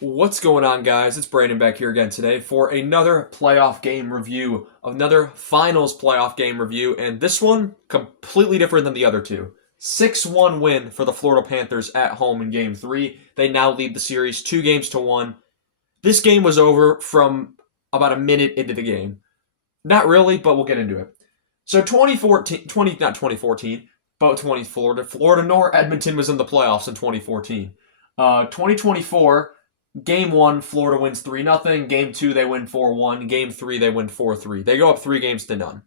What's going on, guys? It's Brandon back here again today for another playoff game review, another finals playoff game review, and this one completely different than the other two. 6-1 win for the Florida Panthers at home in Game 3. They now lead the series 2-1. This game was over from about a minute into the game. Not really, but we'll get into it. So 20 Florida nor Edmonton was in the playoffs in 2014. 2024, Game 1, Florida wins 3-0. Game 2, they win 4-1. Game 3, they win 4-3. They go up 3-0.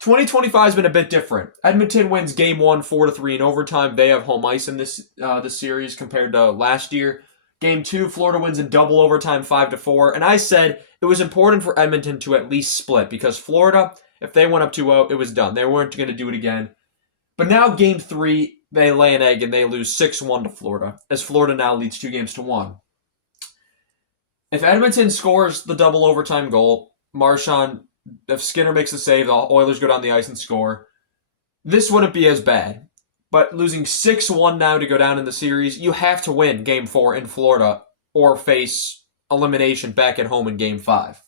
2025 has been a bit different. Edmonton wins Game 1, 4-3 in overtime. They have home ice in this series compared to last year. Game 2, Florida wins in double overtime, 5-4. And I said it was important for Edmonton to at least split because Florida, if they went up 2-0, it was done. They weren't going to do it again. But now Game 3, they lay an egg and they lose 6-1 to Florida, as Florida now leads 2-1. If Edmonton scores the double overtime goal, if Skinner makes a save, the Oilers go down the ice and score, this wouldn't be as bad. But losing 6-1 now to go down in the series, you have to win Game 4 in Florida or face elimination back at home in Game 5.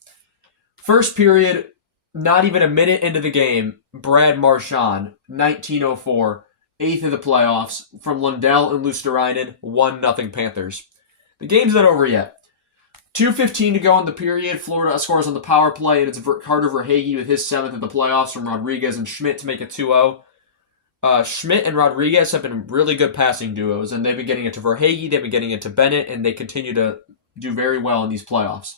First period, not even a minute into the game, Brad Marchand, 1904, 8th of the playoffs, from Lundell and Luosterainen, 1-0 Panthers. The game's not over yet. 2:15 to go in the period. Florida scores on the power play, and it's Carter Verhaeghe with his 7th of the playoffs from Rodriguez and Schmidt to make it 2-0. Schmidt and Rodriguez have been really good passing duos, and they've been getting it to Verhaeghe, they've been getting it to Bennett, and they continue to do very well in these playoffs.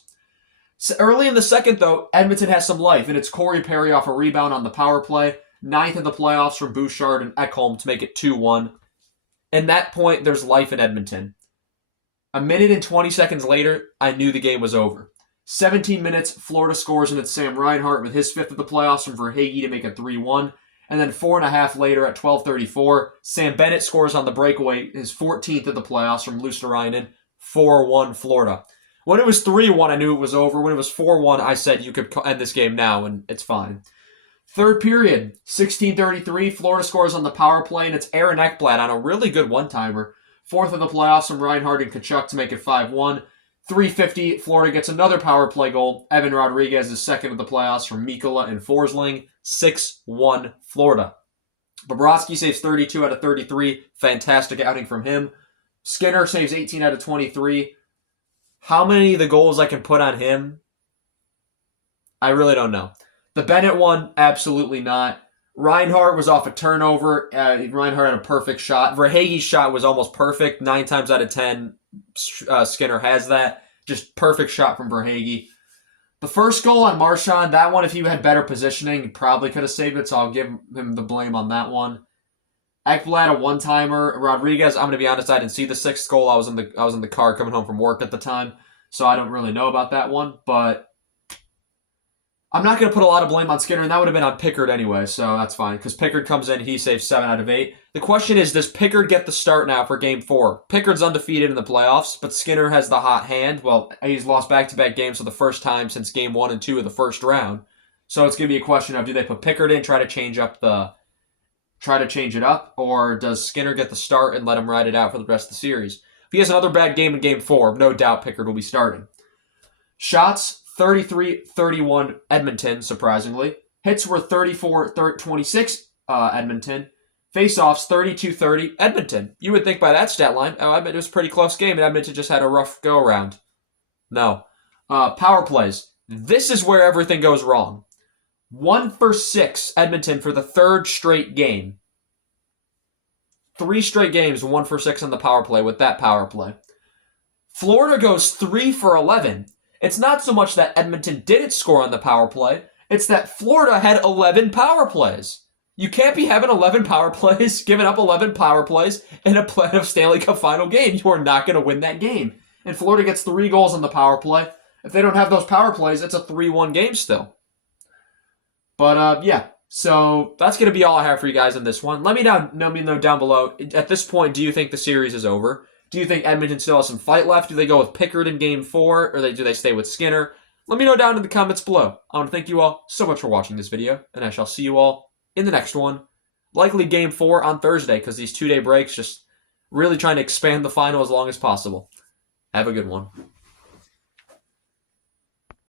So early in the second, though, Edmonton has some life, and it's Corey Perry off a rebound on the power play. 9th of the playoffs from Bouchard and Ekholm to make it 2-1. And that point, there's life in Edmonton. A minute and 20 seconds later, I knew the game was over. 17 minutes, Florida scores, and it's Sam Reinhart with his 5th of the playoffs from Verhaeghe to make it 3-1. And then 4.5 later at 12:34, Sam Bennett scores on the breakaway, his 14th of the playoffs from Luosterainen, 4-1 Florida. When it was 3-1, I knew it was over. When it was 4-1, I said you could end this game now, and it's fine. Third period, 16:33, Florida scores on the power play, and it's Aaron Ekblad on a really good one-timer. 4th of the playoffs from Reinhart and Tkachuk to make it 5-1. 3:50, Florida gets another power play goal. Evan Rodriguez is 2nd of the playoffs from Mikkola and Forsling. 6-1 Florida. Bobrovsky saves 32 out of 33. Fantastic outing from him. Skinner saves 18 out of 23. How many of the goals I can put on him? I really don't know. The Bennett one, absolutely not. Reinhart was off a turnover. Reinhart had a perfect shot. Verhaeghe's shot was almost perfect. 9 times out of 10, Skinner has that. Just perfect shot from Verhaeghe. The first goal on Marchand, that one, if he had better positioning, he probably could have saved it, so I'll give him the blame on that one. Ekblad, a one-timer. Rodriguez, I'm going to be honest, I didn't see the 6th goal. I was in the car coming home from work at the time, so I don't really know about that one, but I'm not going to put a lot of blame on Skinner, and that would have been on Pickard anyway, so that's fine, because Pickard comes in, he saves 7 out of 8. The question is, does Pickard get the start now for Game 4? Pickard's undefeated in the playoffs, but Skinner has the hot hand. Well, he's lost back-to-back games for the first time since Game 1 and 2 of the first round. So it's going to be a question of, do they put Pickard in, try to change it up, or does Skinner get the start and let him ride it out for the rest of the series? If he has another bad game in Game 4, no doubt Pickard will be starting. Shots, 33-31 Edmonton, surprisingly. Hits were 34-26 Edmonton. Face-offs, 32-30 Edmonton. You would think by that stat line, I bet it was a pretty close game, and Edmonton just had a rough go-around. No. Power plays. This is where everything goes wrong. 1 for 6 Edmonton for the 3rd straight game. 3 straight games, 1 for 6 on the power play with that power play. Florida goes 3 for 11. It's not so much that Edmonton didn't score on the power play, it's that Florida had 11 power plays. You can't be having 11 power plays, giving up 11 power plays in a playoff Stanley Cup final game. You are not going to win that game. And Florida gets 3 goals on the power play. If they don't have those power plays, it's a 3-1 game still. But, yeah. So that's going to be all I have for you guys on this one. Let me know down below. At this point, do you think the series is over? Do you think Edmonton still has some fight left? Do they go with Pickard in Game 4? Or do they stay with Skinner? Let me know down in the comments below. I want to thank you all so much for watching this video. And I shall see you all in the next one. Likely Game 4 on Thursday, because these 2-day breaks, just really trying to expand the final as long as possible. Have a good one.